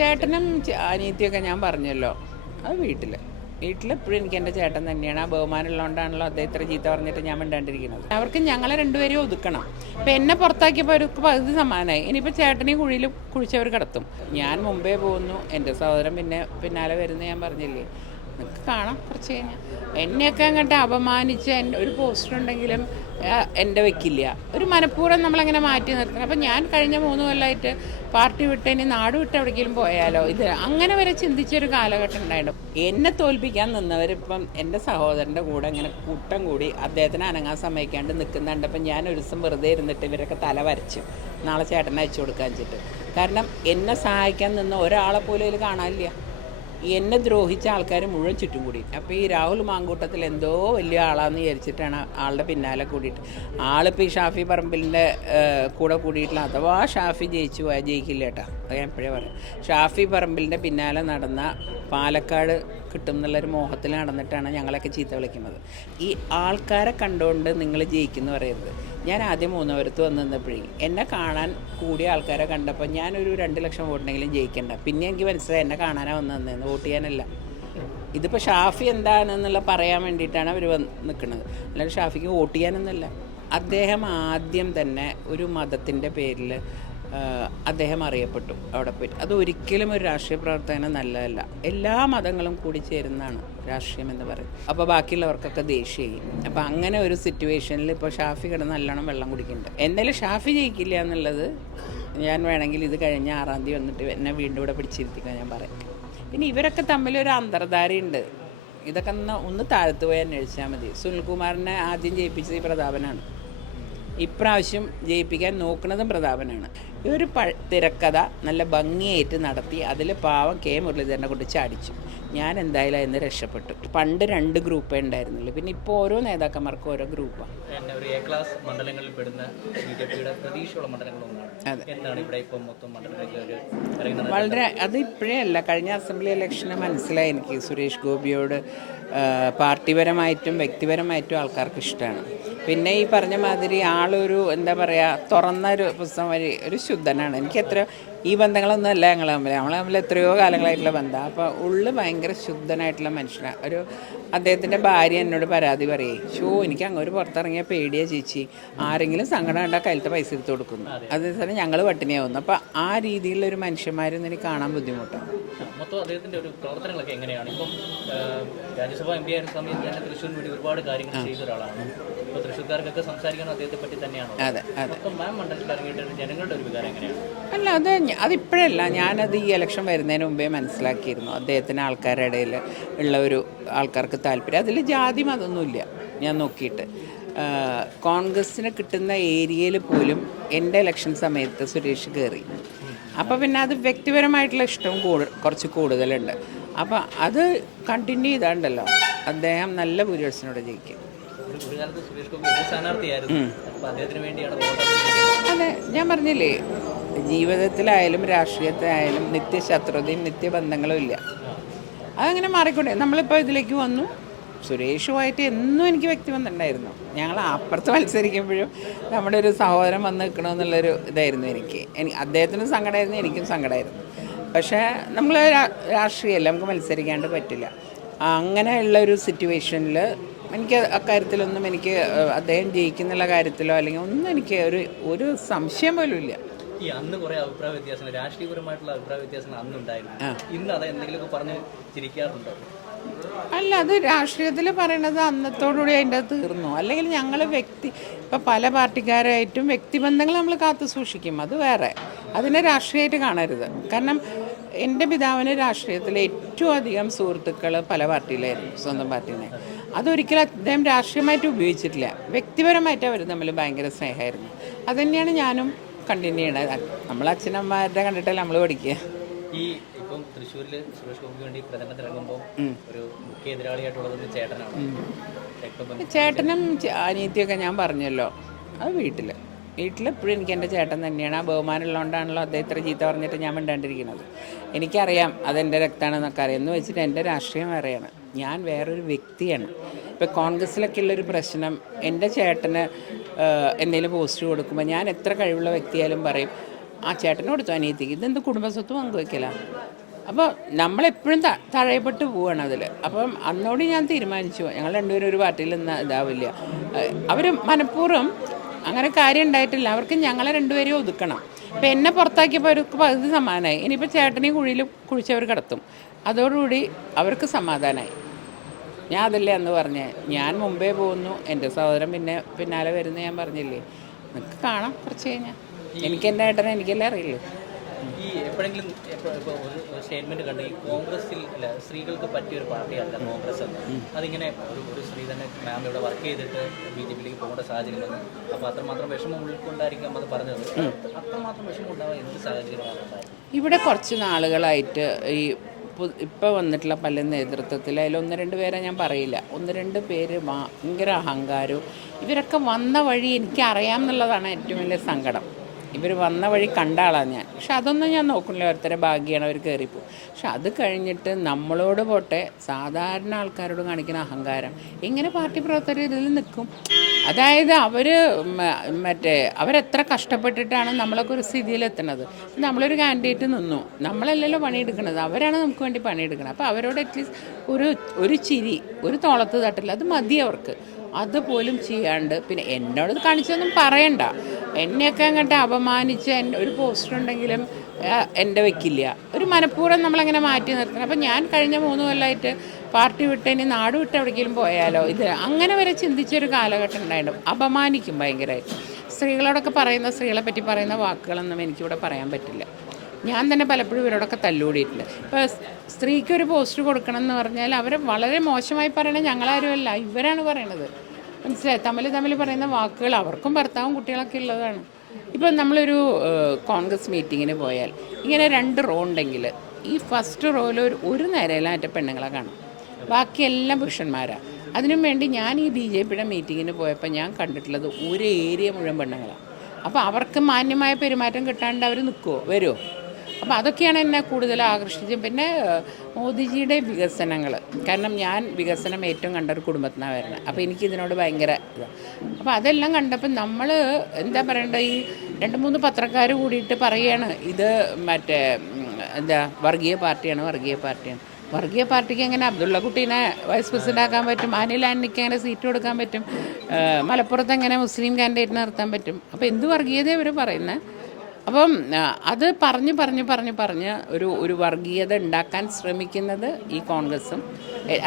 ചേട്ടനും അനിയത്തിയൊക്കെ ഞാൻ പറഞ്ഞല്ലോ. അത് വീട്ടിൽ വീട്ടിലെപ്പോഴും എനിക്ക് എന്റെ ചേട്ടൻ തന്നെയാണ്. ആ ബഹുമാനമുള്ളതുകൊണ്ടാണല്ലോ അദ്ദേഹം ഇത്ര ചീത്ത പറഞ്ഞിട്ട് ഞാൻ മിണ്ടാണ്ടിരിക്കുന്നത്. അവർക്ക് ഞങ്ങളെ രണ്ടുപേരെയും ഒതുക്കണം. അപ്പം എന്നെ പുറത്താക്കിയപ്പോൾ അവർക്ക് പകുതി സമാനമായി ഇനിയിപ്പോൾ ചേട്ടനെയും കുഴിയിൽ കുഴിച്ചവർ കിടത്തും. ഞാൻ മുമ്പേ പോകുന്നു എന്റെ സഹോദരൻ പിന്നെ പിന്നാലെ വരുന്ന ഞാൻ പറഞ്ഞില്ലേ? കാണാം കുറച്ച് കഴിഞ്ഞാൽ എന്നെയൊക്കെ അങ്ങോട്ട് അപമാനിച്ച് എന്റെ ഒരു പോസ്റ്റർ ഉണ്ടെങ്കിലും എന്റെ വെക്കില്ല. ഒരു മനഃപൂർവം നമ്മളങ്ങനെ മാറ്റി നിർത്തണം. അപ്പം ഞാൻ കഴിഞ്ഞ മൂന്ന് കൊല്ലമായിട്ട് പാർട്ടി വിട്ട് ഇനി നാട് വിട്ട് എവിടേക്കെങ്കിലും പോയാലോ? ഇത് അങ്ങനെ വരെ ചിന്തിച്ചൊരു കാലഘട്ടം ഉണ്ടായിരുന്നു. എന്നെ തോൽപ്പിക്കാൻ നിന്നവരിപ്പം എന്റെ സഹോദരന്റെ കൂടെ ഇങ്ങനെ കൂട്ടം കൂടി അദ്ദേഹത്തിന് അനങ്ങാൻ സമ്മതിക്കാണ്ട് നിൽക്കുന്നുണ്ട് അപ്പം ഞാൻ ഒരു ദിവസം വെറുതെ ഇരുന്നിട്ട് ഇവരൊക്കെ തല വരച്ചു നാളെ ചേട്ടനെ അയച്ചു കൊടുക്കാൻ വെച്ചിട്ട്. കാരണം എന്നെ സഹായിക്കാൻ നിന്ന ഒരാളെ പോലും ഇതിൽ കാണാനില്ല. എന്നെ ദ്രോഹിച്ച ആൾക്കാർ മുഴുവൻ ചുറ്റും കൂടി. അപ്പോൾ ഈ രാഹുൽ മാങ്കൂട്ടത്തിൽ എന്തോ വലിയ ആളാന്ന് വിചാരിച്ചിട്ടാണ് ആളുടെ പിന്നാലെ കൂടിയിട്ട്. ആളിപ്പോൾ ഈ ഷാഫി പറമ്പിലിന്റെ കൂടെ കൂടിയിട്ടില്ല അഥവാ ഷാഫി ജയിച്ചു പോയാൽ ജയിക്കില്ല കേട്ടോ. അത് ഞാൻ എപ്പോഴേ പറയാം. ഷാഫി പറമ്പിലിന്റെ പിന്നാലെ നടന്ന പാലക്കാട് കിട്ടും എന്നുള്ളൊരു മോഹത്തിൽ നടന്നിട്ടാണ് ഞങ്ങളൊക്കെ ചീത്ത വിളിക്കുന്നത്. ഈ ആൾക്കാരെ കണ്ടുകൊണ്ട് നിങ്ങൾ ജയിക്കുന്നു പറയുന്നത്. ഞാൻ ആദ്യം മൂന്നവരത്ത് വന്ന് നിന്നപ്പോഴേ എന്നെ കാണാൻ കൂടിയ ആൾക്കാരെ കണ്ടപ്പോൾ ഞാനൊരു രണ്ട് ലക്ഷം വോട്ടിനെങ്കിലും ജയിക്കണ്ട. പിന്നെ എനിക്ക് മനസ്സിലായി എന്നെ കാണാനാണ് വന്ന് നിന്നത് വോട്ട് ചെയ്യാനല്ല. ഇതിപ്പോൾ ഷാഫി എന്താണെന്നുള്ള പറയാൻ വേണ്ടിയിട്ടാണ് അവർ വന്ന് നിൽക്കുന്നത് അല്ലാതെ ഷാഫിക്ക് വോട്ട് ചെയ്യാനൊന്നുമല്ല. അദ്ദേഹം ആദ്യം തന്നെ ഒരു മതത്തിന്റെ പേരിൽ അദ്ദേഹം അറിയപ്പെട്ടു അവിടെ പോയിട്ട്. അത് ഒരിക്കലും ഒരു രാഷ്ട്രീയ പ്രവർത്തനം നല്ലതല്ല. എല്ലാ മതങ്ങളും കൂടി ചേരുന്നതാണ് രാഷ്ട്രീയം എന്ന് പറയുന്നത്. അപ്പോൾ ബാക്കിയുള്ളവർക്കൊക്കെ ദേഷ്യമായി അപ്പോൾ അങ്ങനെ ഒരു സിറ്റുവേഷനിൽ ഇപ്പോൾ ഷാഫി കിടന്ന് നല്ലോണം വെള്ളം കുടിക്കുന്നുണ്ട്. എന്തായാലും ഷാഫി ജയിക്കില്ല എന്നുള്ളത് ഞാൻ വേണമെങ്കിൽ ഇത് കഴിഞ്ഞ ആറാം തീയതി വന്നിട്ട് എന്നെ വീണ്ടും ഇവിടെ പിടിച്ചിരുത്തിക്കാൻ ഞാൻ പറയാം. പിന്നെ ഇവരൊക്കെ തമ്മിൽ ഒരു അന്തർധാരയുണ്ട് ഇതൊക്കെ ഒന്ന് ഒന്ന് താഴ്ത്തുപോയി അന്വേഷിച്ചാൽ മതി. സുനിൽകുമാറിനെ ആദ്യം ജയിപ്പിച്ചത് ഈ പ്രതാപനാണ്. ഇപ്രാവശ്യം ജയിപ്പിക്കാൻ നോക്കുന്നതും പ്രതാപനാണ്. ഈ ഒരു പ തിരക്കഥ നല്ല ഭംഗിയായിട്ട് നടത്തി അതിൽ പാവം കെ മുരളീധരനെ കൊണ്ട് ചാടിച്ചു. ഞാൻ എന്തായാലും അതിന് രക്ഷപ്പെട്ടു. പണ്ട് രണ്ട് ഗ്രൂപ്പേ ഉണ്ടായിരുന്നുള്ളൂ. പിന്നെ ഇപ്പോൾ ഓരോ നേതാക്കന്മാർക്കും ഓരോ ഗ്രൂപ്പാണ് വളരെ അത് ഇപ്പോഴേ അല്ല. കഴിഞ്ഞ അസംബ്ലി ഇലക്ഷന് മനസ്സിലായി എനിക്ക് സുരേഷ് ഗോപിയോട്. പാർട്ടിപരമായിട്ടും വ്യക്തിപരമായിട്ടും ആൾക്കാർക്ക് ഇഷ്ടമാണ് പിന്നെ ഈ പറഞ്ഞ മാതിരി ആളൊരു എന്താ പറയുക തുറന്ന ഒരു പുസ്തകം വഴി ഒരു ശുദ്ധനാണ്. എനിക്ക് എത്ര ഈ ബന്ധങ്ങളൊന്നും അല്ല ഞങ്ങൾ തമ്മിൽ. നമ്മൾ തമ്മിൽ എത്രയോ കാലങ്ങളായിട്ടുള്ള ബന്ധം. അപ്പോൾ ഉള്ളു ഭയങ്കര ശുദ്ധനായിട്ടുള്ള മനുഷ്യനാണ് ഒരു അദ്ദേഹത്തിന്റെ ഭാര്യ എന്നോട് പരാതി പറയേ. ഷോ എനിക്ക് അങ്ങ് ഒരു പുറത്തിറങ്ങിയ പേടിയാ ചേച്ചി. ആരെങ്കിലും സങ്കടം കണ്ടാൽ കയ്യിലത്തെ പൈസ എടുത്ത് കൊടുക്കുന്നു. അതേസമയം ഞങ്ങൾ പട്ടിണിയാവുന്നു. അപ്പോൾ ആ രീതിയിലുള്ള ഒരു മനുഷ്യന്മാരൊന്നും എനിക്ക് കാണാൻ ബുദ്ധിമുട്ടാണ് മൊത്തം അദ്ദേഹത്തിന്റെ ഒരു പ്രവർത്തനങ്ങളൊക്കെ എങ്ങനെയാണ്? ഇപ്പം രാജ്യസഭ എം പി ആയിരുന്ന സമയത്ത് തന്നെ തൃശ്ശൂരിന് വേണ്ടി ഒരുപാട് കാര്യങ്ങൾ ചെയ്ത ഒരാളാണ് ഇപ്പോൾ തൃശ്ശൂർക്കാർക്കൊക്കെ സംസാരിക്കുന്നത് അദ്ദേഹത്തെ പറ്റി തന്നെയാണോ? അതെ അതെ. മാം മണ്ഡലത്തിൽ ഇറങ്ങിയിട്ട് ജനങ്ങളുടെ ഒരു വികാരം എങ്ങനെയാണ്? അല്ല അത് അതിപ്പോഴല്ല. ഞാനത് ഈ ഇലക്ഷൻ വരുന്നതിന് മുമ്പേ മനസ്സിലാക്കിയിരുന്നു. അദ്ദേഹത്തിന് ആൾക്കാരുടെ ഇടയിൽ ഉള്ള ഒരു ആൾക്കാർക്ക് താല്പര്യം. അതിൽ ജാതി മതമൊന്നുമില്ല. ഞാൻ നോക്കിയിട്ട്. കോൺഗ്രസ്സിന് കിട്ടുന്ന ഏരിയയിൽ പോലും എന്റെ ഇലക്ഷൻ സമയത്ത് സുരേഷ് കയറി അപ്പോൾ പിന്നെ അത് വ്യക്തിപരമായിട്ടുള്ള ഇഷ്ടം കൂടു കുറച്ച് കൂടുതലുണ്ട്. അപ്പോൾ അത് കണ്ടിന്യൂ ചെയ്താണ്ടല്ലോ. അദ്ദേഹം നല്ല ഭൂരിപക്ഷനോട് ജയിക്കും. അതെ ഞാൻ പറഞ്ഞില്ലേ ജീവിതത്തിലായാലും രാഷ്ട്രീയത്തിലായാലും നിത്യശത്രുതയും നിത്യബന്ധങ്ങളും ഇല്ല. അതങ്ങനെ മാറിക്കൊണ്ടേ നമ്മളിപ്പോൾ ഇതിലേക്ക് വന്നു. സുരേഷുമായിട്ട് എന്നും എനിക്ക് വ്യക്തിബന്ധം ഉണ്ടായിരുന്നു. ഞങ്ങൾ അപ്പുറത്ത് മത്സരിക്കുമ്പോഴും നമ്മുടെ ഒരു സഹോദരൻ വന്ന് നിൽക്കണമെന്നുള്ളൊരു ഇതായിരുന്നു എനിക്ക്. എനിക്ക് അദ്ദേഹത്തിനും സങ്കടമായിരുന്നു എനിക്കും സങ്കടമായിരുന്നു പക്ഷേ നമ്മൾ രാഷ്ട്രീയമല്ല നമുക്ക് മത്സരിക്കാണ്ട് പറ്റില്ല. അങ്ങനെയുള്ള ഒരു സിറ്റുവേഷനിൽ എനിക്ക് അക്കാര്യത്തിലൊന്നും എനിക്ക് അദ്ദേഹം ജയിക്കുന്നുള്ള കാര്യത്തിലോ അല്ലെങ്കിൽ ഒന്നും എനിക്ക് ഒരു ഒരു സംശയം പോലും ഇല്ല. ഈ അന്ന് കുറെ അഭിപ്രായ വ്യത്യാസങ്ങൾ രാഷ്ട്രീയപരമായിട്ടുള്ള അഭിപ്രായ വ്യത്യാസങ്ങൾ അന്നുണ്ടായിരുന്നു ഇന്ന് അത് എന്തെങ്കിലുമൊക്കെ പറഞ്ഞ് ചിരിക്കാറുണ്ടോ? അല്ല അത് രാഷ്ട്രീയത്തിൽ പറയണത് അന്നത്തോടുകൂടി അതിന്റെ അത് തീർന്നു. അല്ലെങ്കിൽ ഞങ്ങൾ വ്യക്തി ഇപ്പം പല പാർട്ടിക്കാരായിട്ടും വ്യക്തിബന്ധങ്ങൾ നമ്മൾ കാത്തു സൂക്ഷിക്കും. അത് വേറെ. അതിനെ രാഷ്ട്രീയമായിട്ട് കാണരുത്. കാരണം എന്റെ പിതാവിന് രാഷ്ട്രീയത്തിൽ ഏറ്റവും അധികം സുഹൃത്തുക്കൾ പല പാർട്ടിയിലായിരുന്നു സ്വന്തം പാർട്ടിനെ അതൊരിക്കലും അദ്ദേഹം രാഷ്ട്രീയമായിട്ട് ഉപയോഗിച്ചിട്ടില്ല. വ്യക്തിപരമായിട്ട് അവർ തമ്മിൽ ഭയങ്കര സ്നേഹമായിരുന്നു. അതുതന്നെയാണ് ഞാനും കണ്ടിന്യൂ ചെയ്യണത്. നമ്മൾ അച്ഛനമ്മമാരുടെ കണ്ടിട്ടല്ല നമ്മൾ പഠിക്കുക. ഈ ഇപ്പം തൃശ്ശൂരിൽ സുരേഷ് ഗോപിക്ക് വേണ്ടി പ്രചരണത്തിനിറങ്ങുമ്പോൾ ഒരു മുഖ്യ എതിരാളിയായിട്ടുള്ളത് ചേട്ടനാണ്. ചേട്ടനും അനിയത്തിയൊക്കെ ഞാൻ പറഞ്ഞല്ലോ. അത് വീട്ടിൽ വീട്ടിലെപ്പോഴും എനിക്ക് എന്റെ ചേട്ടൻ തന്നെയാണ്. ആ ബഹുമാനമുള്ളതുകൊണ്ടാണല്ലോ അദ്ദേഹം ഇത്ര ചീത്ത പറഞ്ഞിട്ട് ഞാൻ മിണ്ടാണ്ടിരിക്കുന്നത്. എനിക്കറിയാം അതെന്റെ രക്തമാണെന്നൊക്കെ അറിയാം. എന്ന് വെച്ചിട്ട് എന്റെ രാഷ്ട്രീയം വേറെയാണ്. ഞാൻ വേറൊരു വ്യക്തിയാണ്. ഇപ്പോൾ കോൺഗ്രസ്സിലൊക്കെ ഉള്ളൊരു പ്രശ്നം എന്റെ ചേട്ടന് എന്തെങ്കിലും പോസ്റ്റ് കൊടുക്കുമ്പോൾ ഞാൻ എത്ര കഴിവുള്ള വ്യക്തിയായാലും പറയും ആ ചേട്ടന് കൊടുത്തു അനിയത്തിക്ക് ഇതെന്ത് കുടുംബസ്വത്ത് പങ്കുവയ്ക്കല അപ്പോൾ നമ്മളെപ്പോഴും ത തഴയപ്പെട്ട് പോവാണ് അതിൽ അപ്പം അന്നോട് ഞാൻ തീരുമാനിച്ചു ഞങ്ങൾ രണ്ടുപേരും ഒരു പാർട്ടിയിൽ നിന്ന് ഇതാവില്ല. അവർ മനഃപൂർവം അങ്ങനെ കാര്യം ഉണ്ടായിട്ടില്ല അവർക്ക് ഞങ്ങളെ രണ്ടുപേരെയും ഒതുക്കണം. ഇപ്പം എന്നെ പുറത്താക്കിയപ്പോൾ അവർക്ക് പകുതി സമാധാനമായി ഇനിയിപ്പോൾ ചേട്ടനെയും കുഴിയിൽ കുഴിച്ചവർ കിടത്തും. അതോടുകൂടി അവർക്ക് സമാധാനമായി ഞാൻ അതല്ലേ അന്ന് പറഞ്ഞേ? ഞാൻ മുമ്പേ പോകുന്നു എന്റെ സഹോദരൻ പിന്നെ പിന്നാലെ വരുന്ന ഞാൻ പറഞ്ഞില്ലേ? നിങ്ങൾക്ക് കാണാം കുറച്ച് കഴിഞ്ഞാൽ എനിക്ക് എന്റെ ഏട്ടനെ എനിക്കല്ലേ അറിയില്ലേ? ഈ എപ്പോഴെങ്കിലും ഒരു സ്റ്റേറ്റ്മെന്റ് കണ്ടു ഈ കോൺഗ്രസിൽ സ്ത്രീകൾക്ക് പറ്റിയ ഒരു പാർട്ടിയല്ല കോൺഗ്രസ് എന്ന്. അതിങ്ങനെ ഒരു ഒരു സ്ത്രീ തന്നെ മാം ഇവിടെ വർക്ക് ചെയ്തിട്ട് ബി ജെ പിയിലേക്ക് പോകേണ്ട സാഹചര്യം വന്നു. അപ്പോൾ അത്രമാത്രം വിഷമം ഉൾക്കൊണ്ടായിരിക്കും അത് പറഞ്ഞത്. അത്രമാത്രം വിഷമം ഉണ്ടാവാൻ എന്ത് സാഹചര്യമാണ് ഇവിടെ കുറച്ച് നാളുകളായിട്ട് ഈ ഇപ്പോൾ വന്നിട്ടുള്ള പല നേതൃത്വത്തിൽ അതിൽ ഒന്ന് രണ്ട് പേരെ ഞാൻ പറയില്ല. ഒന്ന് രണ്ട് പേര് ഭയങ്കര അഹങ്കാരവും. ഇവരൊക്കെ വന്ന വഴി എനിക്ക് അറിയാം എന്നുള്ളതാണ് ഏറ്റവും വലിയ സങ്കടം. ഇവർ വന്ന വഴി കണ്ട ആളാണ് ഞാൻ. പക്ഷെ അതൊന്നും ഞാൻ നോക്കുന്നില്ല. ഓരോരുത്തരെ ഭാഗ്യമാണ് അവർ കയറിപ്പോ പക്ഷെ അത് കഴിഞ്ഞിട്ട് നമ്മളോട് പോട്ടെ. സാധാരണ ആൾക്കാരോട് കാണിക്കുന്ന അഹങ്കാരം. എങ്ങനെ പാർട്ടി പ്രവർത്തകർ ഇതിൽ നിൽക്കും? അതായത് അവർ മറ്റേ അവരെത്ര കഷ്ടപ്പെട്ടിട്ടാണ് നമ്മളൊക്കെ ഒരു സ്ഥിതിയിലെത്തുന്നത്. നമ്മളൊരു കാൻഡിഡേറ്റ് നിന്നു. നമ്മളല്ലല്ലോ പണിയെടുക്കുന്നത്. അവരാണ് നമുക്ക് വേണ്ടി പണിയെടുക്കുന്നത്. അപ്പോൾ അവരോട് അറ്റ്ലീസ്റ്റ് ഒരു ഒരു ചിരി ഒരു തോളത്ത് തട്ടില്ല. അത് മതി അവർക്ക്. അതുപോലും ചെയ്യാണ്ട് പിന്നെ എന്നോട് കാണിച്ചൊന്നും പറയണ്ട. എന്നെയൊക്കെ അങ്ങോട്ട് അപമാനിച്ച് എന്റെ ഒരു പോസ്റ്റർ ഉണ്ടെങ്കിലും എന്റെ വെക്കില്ല ഒരു മനഃപൂർവം നമ്മളങ്ങനെ മാറ്റി നിർത്തണം. അപ്പം ഞാൻ കഴിഞ്ഞ മൂന്ന് കൊല്ലമായിട്ട് പാർട്ടി വിട്ട് ഇനി നാട് വിട്ട് എവിടേക്കെങ്കിലും പോയാലോ? ഇത് അങ്ങനെ വരെ ചിന്തിച്ചൊരു കാലഘട്ടം ഉണ്ടായിരുന്നു അപമാനിക്കും ഭയങ്കരമായിട്ട് സ്ത്രീകളോടൊക്കെ പറയുന്ന സ്ത്രീകളെ പറ്റി പറയുന്ന വാക്കുകളൊന്നും എനിക്കിവിടെ പറയാൻ പറ്റില്ല. ഞാൻ തന്നെ പലപ്പോഴും ഇവരോടൊക്കെ തല്ലുകൂടിയിട്ടുണ്ട്. ഇപ്പോൾ സ്ത്രീക്ക് ഒരു പോസ്റ്റ് കൊടുക്കണം എന്ന് പറഞ്ഞാൽ അവർ വളരെ മോശമായി പറയണത് ഞങ്ങളാരുമല്ല ഇവരാണ് പറയണത്. മനസ്സിലായി? തമ്മിൽ തമ്മിൽ പറയുന്ന വാക്കുകൾ അവർക്കും ഭർത്താവും കുട്ടികളൊക്കെ ഉള്ളതാണ്. ഇപ്പം നമ്മളൊരു കോൺഗ്രസ് മീറ്റിങ്ങിന് പോയാൽ ഇങ്ങനെ രണ്ട് റോ ഉണ്ടെങ്കിൽ ഈ ഫസ്റ്റ് റോയിൽ ഒരു ഒരു അറ്റ പെണ്ണുങ്ങളെ കാണും. ബാക്കിയെല്ലാം പുരുഷന്മാരാണ് അതിനും വേണ്ടി ഞാൻ ഈ ബി ജെ പിയുടെ മീറ്റിങ്ങിന് പോയപ്പോൾ ഞാൻ കണ്ടിട്ടുള്ളത് ഒരു ഏരിയ മുഴുവൻ പെണ്ണുങ്ങളാണ് അപ്പോൾ അവർക്ക് മാന്യമായ പെരുമാറ്റം കിട്ടാണ്ട് അവർ നിൽക്കുമോ വരുമോ അപ്പോൾ അതൊക്കെയാണ് എന്നെ കൂടുതൽ ആകർഷിച്ചത്. പിന്നെ മോദിജിയുടെ വികസനങ്ങൾ കാരണം ഞാൻ വികസനം ഏറ്റവും കണ്ട ഒരു കുടുംബത്തിൽ നിന്നാണ് വരുന്നത് അപ്പോൾ എനിക്കിതിനോട് ഭയങ്കര ഇതാണ് അപ്പോൾ അതെല്ലാം കണ്ടപ്പോൾ നമ്മൾ എന്താ പറയേണ്ടത് ഈ രണ്ട് മൂന്ന് പത്രക്കാർ കൂടിയിട്ട് പറയുകയാണ് ഇത് മറ്റേ എന്താ വർഗീയ പാർട്ടിയാണ് വർഗീയ പാർട്ടിയാണ്. വർഗീയ പാർട്ടിക്ക് എങ്ങനെ അബ്ദുള്ള കുട്ടീനെ വൈസ് പ്രസിഡന്റ് ആക്കാൻ പറ്റും? അനിൽ ആന്റിക്ക് എങ്ങനെ സീറ്റ് കൊടുക്കാൻ പറ്റും? മലപ്പുറത്ത് എങ്ങനെ മുസ്ലിം കാൻഡിഡേറ്റ് നിർത്താൻ പറ്റും? അപ്പോൾ എന്ത് വർഗീയത ഇവർ പറയുന്നത് അപ്പം അത് പറഞ്ഞ് പറഞ്ഞ് പറഞ്ഞ് പറഞ്ഞ് ഒരു ഒരു വർഗീയത ഉണ്ടാക്കാൻ ശ്രമിക്കുന്നത് ഈ കോൺഗ്രസും.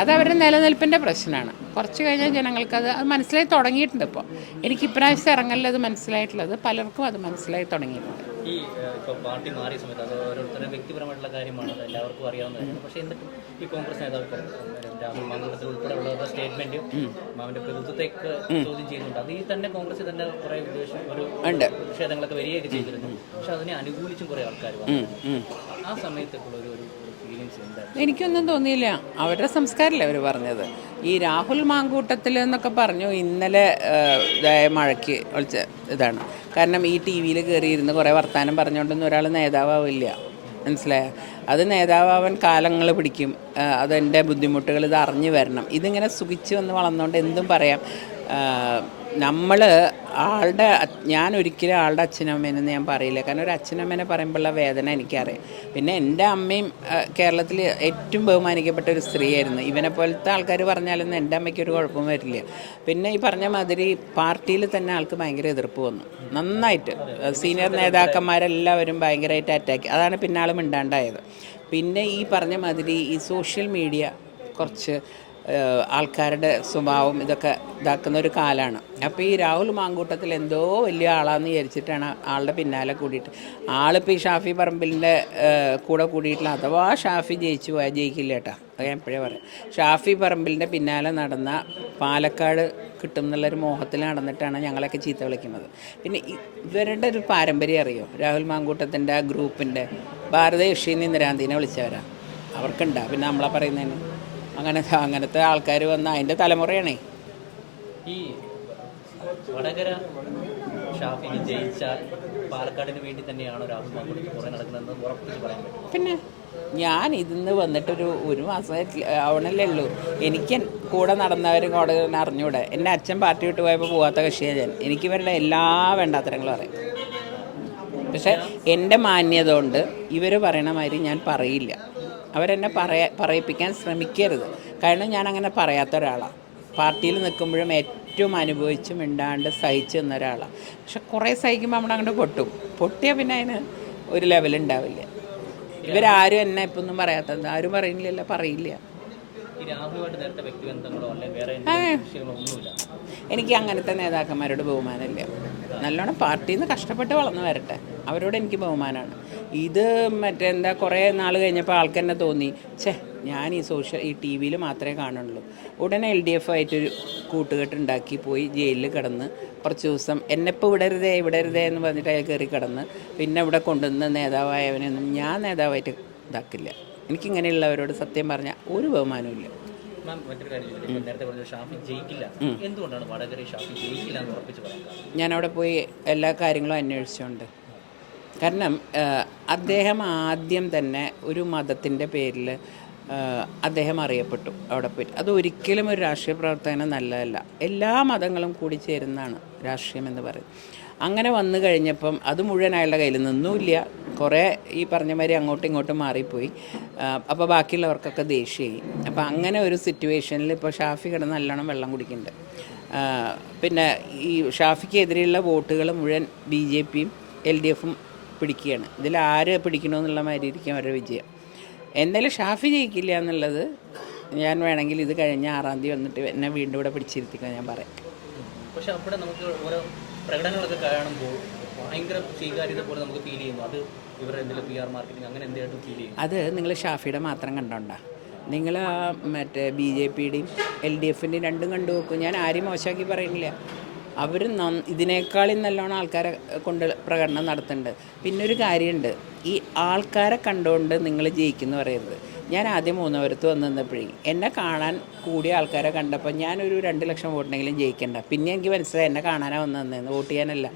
അത് അവരുടെ നിലനിൽപ്പിന്റെ പ്രശ്നമാണ്. കുറച്ച് കഴിഞ്ഞാൽ ജനങ്ങൾക്ക് അത് മനസ്സിലായി തുടങ്ങിയിട്ടുണ്ട് ഇപ്പോൾ എനിക്ക് ഇപ്രാവശ്യം ഇറങ്ങലിൽ അത് മനസ്സിലായിട്ടുള്ളത് പലർക്കും അത് മനസ്സിലായി തുടങ്ങിയിട്ടുണ്ട്. ഈ പാർട്ടി മാറിയ സമയത്ത് അത് ഓരോരുത്തരുടെ വ്യക്തിപരമായിട്ടുള്ള കാര്യമാണ്. എല്ലാവർക്കും അറിയാവുന്നതാണ് പക്ഷേ എന്നിട്ടും ഈ കോൺഗ്രസ് നേതാക്കൾ രാഹുൽ മാങ്കുളത്തിൽ ഉൾപ്പെടെയുള്ള സ്റ്റേറ്റ്മെന്റ് മാവിന്റെ പ്രതിത്വത്തെയൊക്കെ ചോദ്യം ചെയ്യുന്നുണ്ട്. അത് ഈ തന്നെ കോൺഗ്രസ് തന്നെ കുറെ ഉദ്ദേശം ഒരു നിഷേധങ്ങളൊക്കെ വരികയൊക്കെ ചെയ്തിരുന്നു. പക്ഷെ അതിനെ അനുകൂലിച്ചും കുറെ ആൾക്കാർ വന്നു. ആ സമയത്തൊക്കെ ഒരു എനിക്കൊന്നും തോന്നിയില്ല. അവരുടെ സംസ്കാരമല്ലേ അവർ പറഞ്ഞത്. ഈ രാഹുൽ മാങ്കൂട്ടത്തിൽ എന്നൊക്കെ പറഞ്ഞു ഇന്നലെ ഇതായ മഴയ്ക്ക് ഒളിച്ച ഇതാണ്. കാരണം ഈ ടി വിയിൽ കയറിയിരുന്ന് കുറേ വർത്തമാനം പറഞ്ഞുകൊണ്ടൊന്നും ഒരാൾ നേതാവില്ല മനസ്സിലായോ? അത് നേതാവാൻ കാലങ്ങൾ പിടിക്കും. അതെന്റെ ബുദ്ധിമുട്ടുകൾ ഇത് അറിഞ്ഞു വരണം. ഇതിങ്ങനെ സുഖിച്ച് വന്ന് വളർന്നുകൊണ്ട് എന്തും പറയാം. നമ്മൾ ആളുടെ ഞാൻ ഒരിക്കലും ആളുടെ അച്ഛനമ്മേനെന്ന് ഞാൻ പറയില്ല. കാരണം ഒരു അച്ഛനമ്മേനെ പറയുമ്പോഴുള്ള വേദന എനിക്കറിയാം. പിന്നെ എന്റെ അമ്മയും കേരളത്തിൽ ഏറ്റവും ബഹുമാനിക്കപ്പെട്ട ഒരു സ്ത്രീയായിരുന്നു. ഇവനെ പോലത്തെ ആൾക്കാർ പറഞ്ഞാലൊന്നും എന്റെ അമ്മയ്ക്ക് ഒരു കുഴപ്പം വരില്ല. പിന്നെ ഈ പറഞ്ഞ മാതിരി പാർട്ടിയിൽ തന്നെ ആൾക്ക് ഭയങ്കര എതിർപ്പ് വന്നു. നന്നായിട്ട്. സീനിയർ നേതാക്കന്മാരെല്ലാവരും ഭയങ്കരമായിട്ട് അറ്റാക്ക്. അതാണ് പിന്നാളും ഉണ്ടാണ്ടായത് പിന്നെ ഈ പറഞ്ഞ മാതിരി ഈ സോഷ്യൽ മീഡിയ കുറച്ച് ആൾക്കാരുടെ സ്വഭാവം ഇതൊക്കെ ഇതാക്കുന്ന ഒരു കാലമാണ് അപ്പോൾ ഈ രാഹുൽ മാങ്കൂട്ടത്തിൽ എന്തോ വലിയ ആളാന്ന് വിചാരിച്ചിട്ടാണ് ആളുടെ പിന്നാലെ കൂടിയിട്ട്. ആളിപ്പോൾ ഈ ഷാഫി പറമ്പിലിന്റെ കൂടെ കൂടിയിട്ടില്ല അഥവാ ഷാഫി ജയിച്ചു പോയാൽ ജയിക്കില്ല കേട്ടോ. അത് ഞാൻ എപ്പോഴേ പറയാം. ഷാഫി പറമ്പിലിന്റെ പിന്നാലെ നടന്ന പാലക്കാട് കിട്ടും എന്നുള്ളൊരു മോഹത്തിൽ നടന്നിട്ടാണ് ഞങ്ങളൊക്കെ ചീത്ത വിളിക്കുന്നത്. പിന്നെ ഇവരുടെ ഒരു പാരമ്പര്യം അറിയോ? രാഹുൽ മാങ്കൂട്ടത്തിന്റെ ആ ഗ്രൂപ്പിന്റെ ഭാരത യക്ഷീൻ ഇന്ദിരാന്തിനെ വിളിച്ചവരാണ് അവർക്കുണ്ടാ. പിന്നെ നമ്മളെ പറയുന്നതിന് അങ്ങനെ അങ്ങനത്തെ ആൾക്കാർ വന്ന അതിന്റെ തലമുറയാണേ. ഈ വടകര ഷാഫിന് ജയിച്ചാൽ പാലക്കാടിന് വേണ്ടി തന്നെയാണോ രാഹുൽ നടക്കുന്നതെന്ന് ഉറപ്പിച്ച് പറയാൻ പറ്റും. പിന്നെ ഞാൻ ഇതിന്ന് വന്നിട്ടൊരു ഒരു മാസം ആവണല്ലേ ഉള്ളൂ. എനിക്ക് കൂടെ നടന്നവരും കൂടെ അറിഞ്ഞൂടെ. എന്റെ അച്ഛൻ പാർട്ടി വിട്ട് പോയപ്പോൾ പോകാത്ത കക്ഷിയാണ് ഞാൻ. എനിക്ക് ഇവരുടെ എല്ലാ വേണ്ടാത്തരങ്ങളും അറിയാം. പക്ഷെ എന്റെ മാന്യത കൊണ്ട് ഇവർ പറയണ മാതിരി ഞാൻ പറയില്ല. അവരെന്നെ പറയാ പറയിപ്പിക്കാൻ ശ്രമിക്കരുത്. കാരണം ഞാൻ അങ്ങനെ പറയാത്ത ഒരാളാണ് പാർട്ടിയിൽ നിൽക്കുമ്പോഴും ഏറ്റവും അനുഭവിച്ച് മിണ്ടാണ്ട് സഹിച്ചു നിന്ന ഒരാളാണ് പക്ഷെ കുറേ സഹിക്കുമ്പോൾ നമ്മൾ അങ്ങോട്ട് പൊട്ടും. പൊട്ടിയാൽ പിന്നെ അതിന് ഒരു ലെവലുണ്ടാവില്ല ഇവരാരും എന്നെ ഇപ്പം ഒന്നും പറയാത്തത്. ആരും പറയുന്നില്ലല്ലോ പറയില്ല. എനിക്ക് അങ്ങനത്തെ നേതാക്കന്മാരോട് ബഹുമാനമില്ല. നല്ലോണം പാർട്ടിയിൽ നിന്ന് കഷ്ടപ്പെട്ട് വളർന്നു വരട്ടെ. അവരോട് എനിക്ക് ബഹുമാനമാണ് ഇത് മറ്റെന്താ കുറേ നാൾ കഴിഞ്ഞപ്പോൾ ആൾക്ക് തന്നെ തോന്നി ഛേ ഞാൻ ഈ സോഷ്യൽ ഈ ടി വിയിൽ മാത്രമേ കാണുള്ളൂ. ഉടനെ എൽ ഡി എഫ് ആയിട്ടൊരു കൂട്ടുകെട്ടുണ്ടാക്കി പോയി ജയിലിൽ കിടന്ന് കുറച്ച് ദിവസം എന്നെപ്പോൾ വിടരുതേ വിടരുതേ എന്ന് പറഞ്ഞിട്ട് അയാൾ കയറി കിടന്ന് പിന്നെ ഇവിടെ കൊണ്ടുവന്ന് നേതാവായവനൊന്നും ഞാൻ നേതാവായിട്ട് ഇതാക്കില്ല. എനിക്കിങ്ങനെയുള്ളവരോട് സത്യം പറഞ്ഞാൽ ഒരു ബഹുമാനവും മറ്റൊരു കാര്യം നേരത്തെ പറഞ്ഞ ഷാഫി ജയിക്കില്ല. എന്തുകൊണ്ടാണ് വടകര ഷാഫി ജയിക്കില്ല എന്ന് ഉറപ്പിച്ച് പറയാൻ ഞാൻ അവിടെ പോയി എല്ലാ കാര്യങ്ങളും അന്വേഷിച്ചുകൊണ്ട് കാരണം അദ്ദേഹം ആദ്യം തന്നെ ഒരു മതത്തിന്റെ പേരിൽ അദ്ദേഹം അറിയപ്പെട്ടു അവിടെ പോയി. അത് ഒരിക്കലും ഒരു രാഷ്ട്രീയ പ്രവർത്തനം നല്ലതല്ല. എല്ലാ മതങ്ങളും കൂടി ചേരുന്നതാണ് രാഷ്ട്രീയം എന്ന് പറയുന്നത്. അങ്ങനെ വന്നു കഴിഞ്ഞപ്പം അത് മുഴുവൻ അയാളുടെ കയ്യിൽ നിന്നുമില്ല. കുറേ ഈ പറഞ്ഞ മാതിരി അങ്ങോട്ടും ഇങ്ങോട്ടും മാറിപ്പോയി. അപ്പോൾ ബാക്കിയുള്ളവർക്കൊക്കെ ദേഷ്യമായി. അപ്പോൾ അങ്ങനെ ഒരു സിറ്റുവേഷനിൽ ഇപ്പോൾ ഷാഫി കിടന്ന് നല്ലോണം വെള്ളം കുടിക്കുന്നുണ്ട്. പിന്നെ ഈ ഷാഫിക്കെതിരെയുള്ള വോട്ടുകൾ മുഴുവൻ ബി ജെ പിയും എൽ ഡി എഫും പിടിക്കുകയാണ്. ഇതിൽ ആര് പിടിക്കണമെന്നുള്ള മാതിരി ഇരിക്കും അവരുടെ വിജയം. എന്തായാലും ഷാഫി ജയിക്കില്ല എന്നുള്ളത് ഞാൻ വേണമെങ്കിൽ ഇത് കഴിഞ്ഞ ആറാം തീയതി വന്നിട്ട് എന്നെ വീണ്ടും ഇവിടെ പിടിച്ചിരുത്തിക്കാൻ ഞാൻ പറയാം. പക്ഷെ അവിടെ നമുക്ക് ഓരോ പ്രകടനങ്ങളൊക്കെ കാണുമ്പോൾ ഭയങ്കര സ്വീകാര്യത പോലെ നമുക്ക് ഫീൽ ചെയ്യുന്നു. അത് ഇവരുടെ എന്തെങ്കിലും പി ആർ മാർക്കറ്റിംഗ് അങ്ങനെ എന്തെങ്കിലും ഫീൽ ചെയ്യും അത് നിങ്ങൾ ഷാഫിയുടെ മാത്രം കണ്ടോണ്ടാ? നിങ്ങൾ ആ മറ്റേ ബി ജെ പിയുടെയും എൽ ഡി എഫിന്റെയും രണ്ടും കണ്ടു നോക്കും. ഞാൻ ആരെയും മോശമാക്കി പറയുന്നില്ല. അവർ ഇതിനേക്കാളും നല്ലോണം ആൾക്കാരെ കൊണ്ട് പ്രകടനം നടത്തുന്നുണ്ട്. പിന്നെ ഒരു കാര്യമുണ്ട്. ഈ ആൾക്കാരെ കണ്ടുകൊണ്ട് നിങ്ങൾ ജയിക്കുന്നു പറയരുത് ഞാൻ ആദ്യം മൂന്നവരത്ത് വന്ന് നിന്നപ്പോഴേ എന്നെ കാണാൻ കൂടിയ ആൾക്കാരെ കണ്ടപ്പോൾ ഞാനൊരു രണ്ട് ലക്ഷം വോട്ടിനെങ്കിലും ജയിക്കണ്ട. പിന്നെ എനിക്ക് മനസ്സിലായി എന്നെ കാണാനാണ് വന്ന് തന്നെ വോട്ട് ചെയ്യാനല്ല.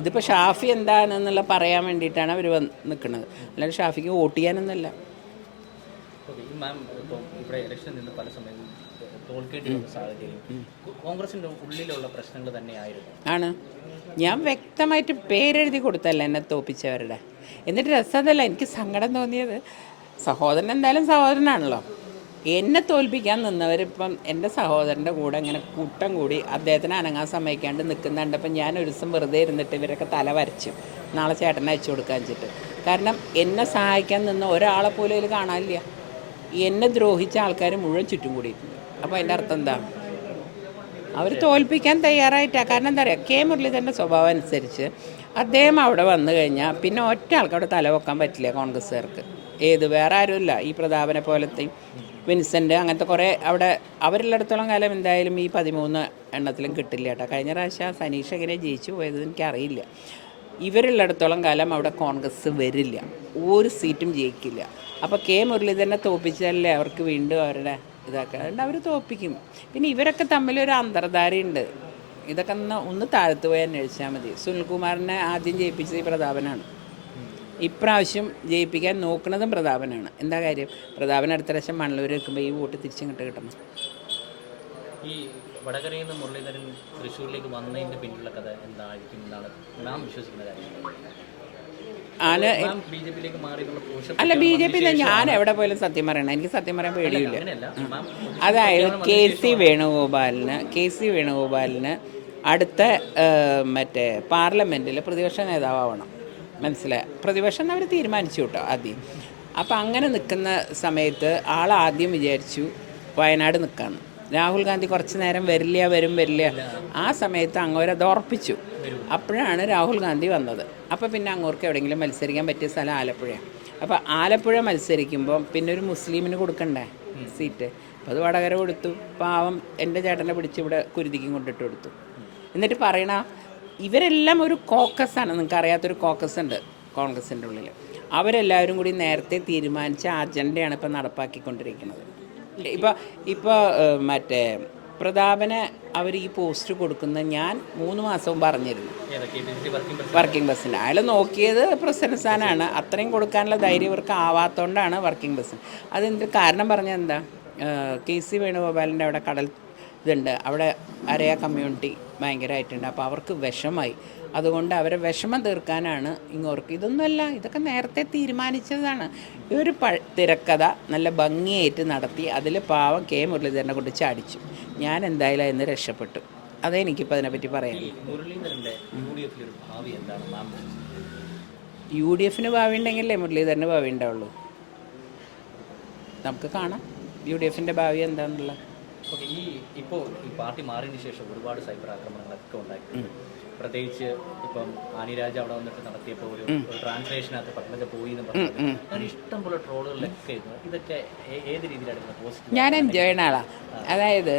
ഇതിപ്പോൾ ഷാഫി എന്താണെന്നുള്ള പറയാൻ വേണ്ടിയിട്ടാണ് അവർ വന്ന് നിൽക്കുന്നത് അല്ലാണ്ട് ഷാഫിക്ക് വോട്ട് ചെയ്യാനൊന്നുമല്ല. ഇവിടെ ഇലക്ഷൻ നിന്ന് പല സമയത്തും തോൽക്കേണ്ടി വന്ന സാഹചര്യം. കോൺഗ്രസിന്റെ ഉള്ളിലുള്ള പ്രശ്നങ്ങൾ തന്നെയായിരുന്നു. ആണ്. ഞാൻ വ്യക്തമായിട്ട് പേരെഴുതി കൊടുത്തല്ല എന്നെ തോപ്പിച്ചവരുടെ. എന്നിട്ട് രസമല്ല എനിക്ക് സങ്കടം തോന്നിയത്. സഹോദരൻ എന്തായാലും സഹോദരനാണല്ലോ. എന്നെ തോൽപ്പിക്കാൻ നിന്നവരിപ്പം എന്റെ സഹോദരന്റെ കൂടെ ഇങ്ങനെ കൂട്ടം കൂടി അദ്ദേഹത്തിന് അനങ്ങാൻ സമ്മതിക്കാണ്ട് നിൽക്കുന്നുണ്ടപ്പം ഞാൻ ഒരു ദിവസം വെറുതെ ഇരുന്നിട്ട് ഇവരൊക്കെ തല വരച്ചു നാളെ ചേട്ടനെ അയച്ചു കൊടുക്കാൻ വെച്ചിട്ട്. കാരണം എന്നെ സഹായിക്കാൻ നിന്ന ഒരാളെ പോലും ഇതിൽ കാണാനില്ല. എന്നെ ദ്രോഹിച്ച ആൾക്കാർ മുഴുവൻ ചുറ്റും കൂടിയിട്ടുണ്ട്. അപ്പോൾ അതിന്റെ അർത്ഥം എന്താ? അവർ തോൽപ്പിക്കാൻ തയ്യാറായിട്ടാണ് കാരണം എന്താ പറയുക കെ മുരളീധരന്റെ സ്വഭാവം അനുസരിച്ച് അദ്ദേഹം അവിടെ വന്നു കഴിഞ്ഞാൽ പിന്നെ ഒറ്റ ആൾക്ക് അവിടെ തലവെക്കാൻ പറ്റില്ല കോൺഗ്രസ്സുകാർക്ക്. ഏത് വേറെ ആരുമില്ല. ഈ പ്രതാപനെ പോലത്തെയും വിൻസെന്റ് അങ്ങനത്തെ കുറേ അവിടെ അവരുള്ളിടത്തോളം കാലം എന്തായാലും ഈ പതിമൂന്ന് എണ്ണത്തിലും കിട്ടില്ല കേട്ടോ. കഴിഞ്ഞ പ്രാവശ്യം സനീഷ് എങ്ങനെ ജയിച്ചു പോയത് എനിക്കറിയില്ല. ഇവരുള്ളിടത്തോളം കാലം അവിടെ കോൺഗ്രസ് വരില്ല. ഒരു സീറ്റും ജയിക്കില്ല. അപ്പോൾ കെ മുരളീധരനെ തോപ്പിച്ചാലേ അവർക്ക് വീണ്ടും അവരുടെ ഇതാക്കുക അതുകൊണ്ട് അവർ തോപ്പിക്കും. പിന്നെ ഇവരൊക്കെ തമ്മിലൊരു അന്തർധാരയുണ്ട് ഇതൊക്കെ ഒന്ന് ഒന്ന് താഴ്ത്തുപോയി അന്വേഷിച്ചാൽ മതി. സുനിൽകുമാറിനെ ആദ്യം ജയിപ്പിച്ചത് ഈ പ്രതാപനാണ്. ഇപ്രാവശ്യം ജയിപ്പിക്കാൻ നോക്കുന്നതും പ്രതാപനാണ്. എന്താ കാര്യം? പ്രതാപൻ അടുത്ത പ്രാവശ്യം മണ്ണൂർ വെക്കുമ്പോൾ ഈ വോട്ട് തിരിച്ചങ്ങോട്ട് കിട്ടണം. ഈ വടകരയിൽ നിന്ന് മുരളീധരൻ തൃശ്ശൂരിലേക്ക് വന്നതിന്റെ പിന്നിലുള്ള കഥ എന്തായിരിക്കും എന്നാണ് നാം വിശ്വസിക്കുന്ന കാര്യം. പോഷൻ അല്ല ബി ജെ പി ഞാൻ എവിടെ പോയാലും സത്യം പറയണം. എനിക്ക് സത്യം പറയാൻ പേടിയില്ല. അതായത് കെ സി വേണുഗോപാലിന് കെ സി വേണുഗോപാലിന് അടുത്ത മറ്റേ പാർലമെന്റിൽ പ്രതിപക്ഷ നേതാവണം മനസ്സിലായി. പ്രതിപക്ഷം അവർ തീരുമാനിച്ചു കേട്ടോ ആദ്യം. അപ്പം അങ്ങനെ നിൽക്കുന്ന സമയത്ത് ആൾ ആദ്യം വിചാരിച്ചു വയനാട് നിൽക്കാണ് രാഹുൽ ഗാന്ധി കുറച്ച് നേരം വരില്ല വരും വരില്ല. ആ സമയത്ത് അങ്ങോരത് ഉറപ്പിച്ചു. അപ്പോഴാണ് രാഹുൽ ഗാന്ധി വന്നത്. അപ്പോൾ പിന്നെ അങ്ങോർക്ക് എവിടെയെങ്കിലും മത്സരിക്കാൻ പറ്റിയ സ്ഥലം ആലപ്പുഴയാണ് അപ്പോൾ ആലപ്പുഴ മത്സരിക്കുമ്പോൾ പിന്നെ ഒരു മുസ്ലിമിന് കൊടുക്കണ്ടേ സീറ്റ്? അപ്പോൾ അത് വടകര കൊടുത്തു. പാവം എന്റെ ചേട്ടനെ പിടിച്ച് ഇവിടെ കുരുതിക്കും കൊണ്ടിട്ട് കൊടുത്തു. എന്നിട്ട് പറയണ ഇവരെല്ലാം ഒരു കോക്കസാണ്. നിങ്ങൾക്ക് അറിയാത്തൊരു കോക്കസ് ഉണ്ട് കോൺഗ്രസിന്റെ ഉള്ളിൽ അവരെല്ലാവരും കൂടി നേരത്തെ തീരുമാനിച്ച അജണ്ടയാണ് ഇപ്പോൾ നടപ്പാക്കിക്കൊണ്ടിരിക്കുന്നത്. ഇപ്പോൾ ഇപ്പോൾ മറ്റേ പ്രതാപന് അവർ ഈ പോസ്റ്റ് കൊടുക്കുന്ന ഞാൻ മൂന്ന് മാസവും പറഞ്ഞിരുന്നു. വർക്കിംഗ് ബസ്സിന് അയാൾ നോക്കിയത് പ്രസിഡന്റ് സ്ഥാനമാണ് അത്രയും കൊടുക്കാനുള്ള ധൈര്യം ഇവർക്ക് ആവാത്തതുകൊണ്ടാണ് വർക്കിംഗ് ബസ് അതിന്റെ കാരണം പറഞ്ഞത് എന്താ? കെ സി വേണുഗോപാലിന്റെ അവിടെ കടൽ ഇതുണ്ട്. അവിടെ അരയ കമ്മ്യൂണിറ്റി ഭയങ്കരമായിട്ടുണ്ട് അപ്പോൾ അവർക്ക് വിഷമായി. അതുകൊണ്ട് അവരെ വിഷമം തീർക്കാനാണ് ഇങ്ങോർക്ക്. ഇതൊന്നുമല്ല ഇതൊക്കെ നേരത്തെ തീരുമാനിച്ചതാണ്. ഒരു പ തിരക്കഥ നല്ല ഭംഗിയായിട്ട് നടത്തി അതിൽ പാവം കെ മുരളീധരനെ കൊണ്ട് ചാടിച്ചു. ഞാൻ എന്തായാലും അതിന് രക്ഷപ്പെട്ടു. അതേ എനിക്കിപ്പോൾ അതിനെപ്പറ്റി പറയാനുള്ളൂ. യു ഡി എഫിന് ഭാവി ഉണ്ടെങ്കിലേ മുരളീധരന് ഭാവി ഉണ്ടാവുള്ളൂ? നമുക്ക് കാണാം. യു ഡി എഫിന്റെ ഭാവി എന്താണെന്നുള്ളത് ഓക്കെ ഈ ഇപ്പോൾ ഈ പാർട്ടി മാറിയതിന് ശേഷം ഒരുപാട് സൈബർ ആക്രമണങ്ങളൊക്കെ ഉണ്ടായിട്ടുണ്ട്. പ്രത്യേകിച്ച് ഇപ്പം ആനിരാജ് അവിടെ വന്നിട്ട് നടത്തിയപ്പോൾ ഒരു ട്രാൻസ്ലേഷനകത്ത് പത്മജ പോയി എന്ന് പറഞ്ഞു അങ്ങനെ ഇഷ്ടം പോലെ ട്രോളുകളിലൊക്കെ. ഇതൊക്കെ ഏത് രീതിയിലാണ് പോസിറ്റീവ് ഞാൻ എൻജോയ് ചെയ്യുന്ന ആളാണ് അതായത്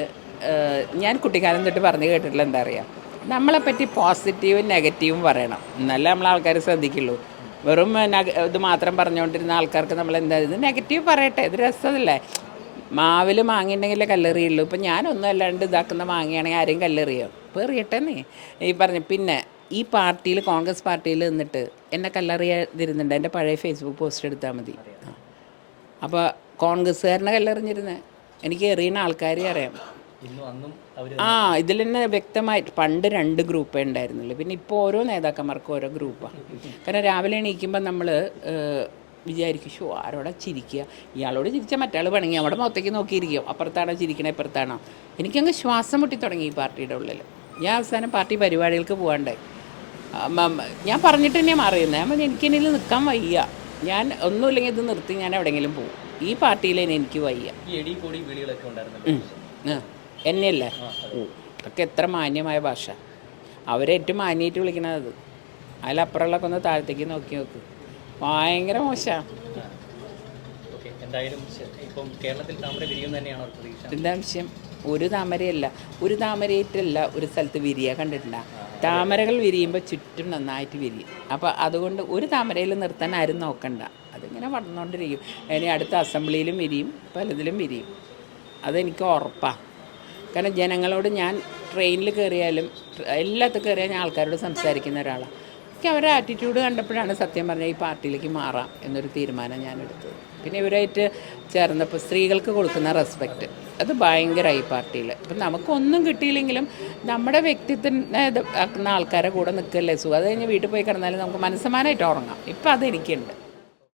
ഞാൻ കുട്ടിക്കാലം തൊട്ട് പറഞ്ഞു കേട്ടിട്ടില്ല എന്താ അറിയാം? നമ്മളെപ്പറ്റി പോസിറ്റീവും നെഗറ്റീവും പറയണം. എന്നാലേ നമ്മൾ ആൾക്കാർ ശ്രദ്ധിക്കുള്ളൂ. വെറും ഇത് മാത്രം പറഞ്ഞുകൊണ്ടിരുന്ന ആൾക്കാർക്ക് നമ്മൾ എന്താ ഇത്? നെഗറ്റീവ് പറയട്ടെ. ഇത് രസമല്ലേ? മാവിൽ മാങ്ങയുണ്ടെങ്കിലേ കല്ലെറിയുള്ളൂ. ഇപ്പം ഞാനൊന്നും അല്ലാണ്ട് ഇതാക്കുന്ന മാങ്ങയാണെങ്കിൽ ആരെയും കല്ലെറിയോ? ഇപ്പോൾ എറിയട്ടെ നീ ഈ പറഞ്ഞു പിന്നെ ഈ പാർട്ടിയിൽ കോൺഗ്രസ് പാർട്ടിയിൽ നിന്നിട്ട് എന്നെ കല്ലെറിയാതിരുന്നുണ്ട് എന്റെ പഴയ ഫേസ്ബുക്ക് പോസ്റ്റ് എടുത്താൽ മതി. അപ്പോൾ കോൺഗ്രസ്സുകാരനെ കല്ലെറിഞ്ഞിരുന്നത് എനിക്ക് എറിയുന്ന ആൾക്കാരെ അറിയാം. ആ ഇതിൽ തന്നെ വ്യക്തമായിട്ട് പണ്ട് രണ്ട് ഗ്രൂപ്പേ ഉണ്ടായിരുന്നുള്ളൂ. പിന്നെ ഇപ്പോൾ ഓരോ നേതാക്കന്മാർക്കും ഓരോ ഗ്രൂപ്പാണ്. കാരണം രാവിലെ എണീക്കുമ്പോൾ നമ്മൾ വിചാരിക്കും ഷോ ആരോടാ ചിരിക്കുക? ഇയാളോട് ചിരിച്ചാൽ മറ്റാൾ പണങ്ങി അവിടെ മൊത്തേക്ക് നോക്കിയിരിക്കും. അപ്പുറത്താണോ ചിരിക്കണേ ഇപ്പുറത്താണോ? എനിക്കങ്ങ് ശ്വാസം മുട്ടി തുടങ്ങി ഈ പാർട്ടിയുടെ ഉള്ളിൽ ഞാൻ അവസാനം പാർട്ടി പരിപാടികൾക്ക് പോകാണ്ടായി ഞാൻ പറഞ്ഞിട്ട് തന്നെയാണ് മാറിയുന്നത് ഞാൻ എനിക്കെന്നിൽ നിൽക്കാൻ വയ്യ. ഞാൻ ഒന്നുമില്ലെങ്കിൽ ഇത് നിർത്തി ഞാൻ എവിടെയെങ്കിലും പോകും. ഈ പാർട്ടിയിൽ എനിക്ക് വയ്യ. എന്നെയല്ലേ? അതൊക്കെ എത്ര മാന്യമായ ഭാഷ. അവരേറ്റവും മാന്യമായിട്ട് വിളിക്കണത് അത്. അതിലപ്പുറമുള്ളൊക്കെ ഒന്ന് താഴത്തേക്ക് നോക്കി നോക്ക്. ഭയങ്കര മോശമാണ് എന്തായാലും ഇപ്പം കേരളത്തിൽ താമര വിരിയും തന്നെയാണ് പ്രതീക്ഷ? വിഷയം? ഒരു താമരയല്ല. ഒരു താമരയായിട്ടല്ല ഒരു സ്ഥലത്ത് വിരിയ കണ്ടിട്ടുണ്ടാ? താമരകൾ വിരിയുമ്പോൾ ചുറ്റും നന്നായിട്ട് വിരിയും. അപ്പോൾ അതുകൊണ്ട് ഒരു താമരയിൽ നിർത്താൻ ആരും നോക്കണ്ട. അതിങ്ങനെ വളർന്നുകൊണ്ടിരിക്കും ഇനി അടുത്ത അസംബ്ലിയിലും വിരിയും പലതിലും വിരിയും. അതെനിക്ക് ഉറപ്പാണ് കാരണം ജനങ്ങളോട് ഞാൻ ട്രെയിനിൽ കയറിയാലും എല്ലാത്തും കയറിയാൽ ഞാൻ ആൾക്കാരോട് സംസാരിക്കുന്ന ഒരാളാണ് എനിക്ക് അവരുടെ ആറ്റിറ്റ്യൂഡ് കണ്ടപ്പോഴാണ് സത്യം പറഞ്ഞാൽ ഈ പാർട്ടിയിലേക്ക് മാറാം എന്നൊരു തീരുമാനം ഞാൻ എടുത്തത് പിന്നെ ഇവരായിട്ട് ചേർന്നപ്പോൾ സ്ത്രീകൾക്ക് കൊടുക്കുന്ന റെസ്പെക്റ്റ് അത് ഭയങ്കരമായി പാർട്ടിയിൽ. അപ്പം നമുക്കൊന്നും കിട്ടിയില്ലെങ്കിലും നമ്മുടെ വ്യക്തിത്വത്തിനെ ആക്കുന്ന ആൾക്കാരെ കൂടെ നിൽക്കല്ലേ സുഖം. അത് കഴിഞ്ഞ് വീട്ടിൽ പോയി കിടന്നാലും നമുക്ക് മനസ്സമാനമായിട്ട് ഉറങ്ങാം. ഇപ്പം അതെനിക്കുണ്ട്